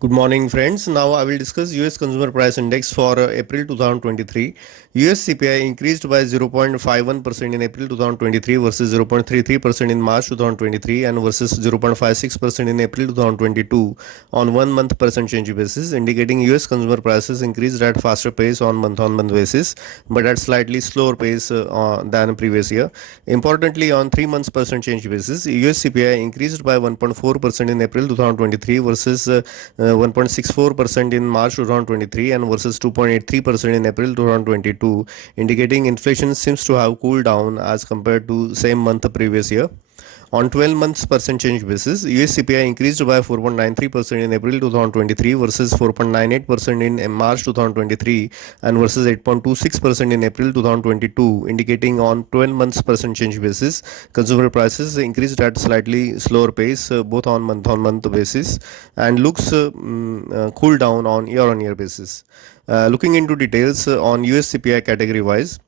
Good morning, friends. Now I will discuss US Consumer Price Index for April 2023. US CPI increased by 0.51% in April 2023 versus 0.33% in March 2023 and versus 0.56% in April 2022 on 1 month percent change basis, indicating US consumer prices increased at faster pace on month basis but at slightly slower pace than previous year. Importantly, on 3 months percent change basis, US CPI increased by 1.4% in April 2023 versus 1.64% in March 2023 and versus 2.83% in April 2022, indicating inflation seems to have cooled down as compared to same month previous year. On 12 months percent change basis, US CPI increased by 4.93% in April 2023 versus 4.98% in March 2023 and versus 8.26% in April 2022, indicating on 12 months percent change basis, consumer prices increased at slightly slower pace both on month basis and looks cool down on year basis. Looking into details on US CPI category wise,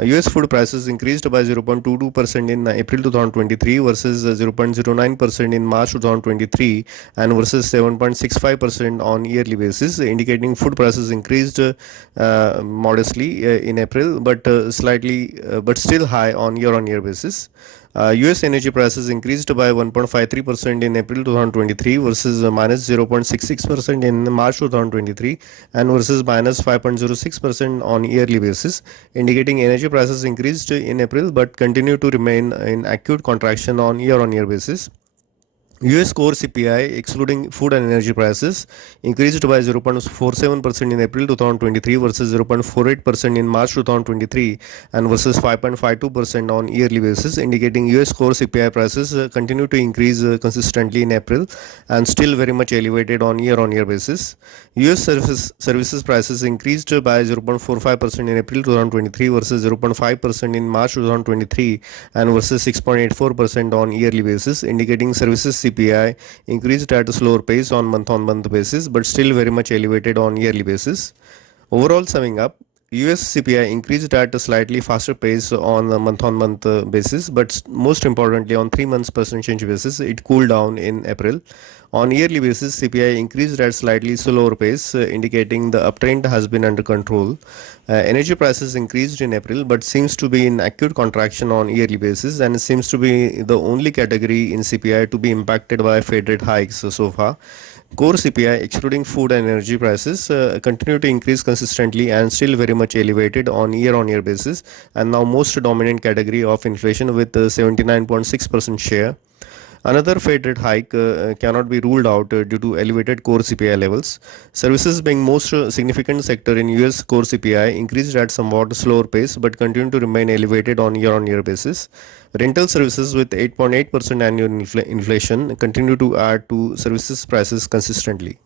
US food prices increased by 0.22% in April 2023 versus 0.09% in March 2023 and versus 7.65% on yearly basis, indicating food prices increased modestly in April but still high on year basis. US energy prices increased by 1.53% in April 2023 versus minus 0.66% in March 2023 and versus minus 5.06% on yearly basis, indicating energy prices increased in April but continue to remain in acute contraction on year basis. US core CPI, excluding food and energy prices, increased by 0.47% in April 2023 versus 0.48% in March 2023 and versus 5.52% on yearly basis, indicating US core CPI prices continue to increase consistently in April and still very much elevated on year basis. US services prices increased by 0.45% in April 2023 versus 0.5% in March 2023 and versus 6.84% on yearly basis, indicating services CPI increased at a slower pace on month basis but still very much elevated on yearly basis. Overall, summing up, US CPI increased at a slightly faster pace on a month basis, but most importantly on 3 months percent change basis, it cooled down in April. On yearly basis, CPI increased at slightly slower pace, indicating the uptrend has been under control. Energy prices increased in April, but seems to be in acute contraction on yearly basis, and seems to be the only category in CPI to be impacted by Fed rate hikes so far. Core CPI, excluding food and energy prices, continue to increase consistently and still very much elevated on year basis, and now most dominant category of inflation with 79.6% share. Another Fed rate hike cannot be ruled out due to elevated core CPI levels. Services, being most significant sector in US core CPI, increased at somewhat slower pace but continue to remain elevated on year basis. Rental services with 8.8% annual inflation continue to add to services prices consistently.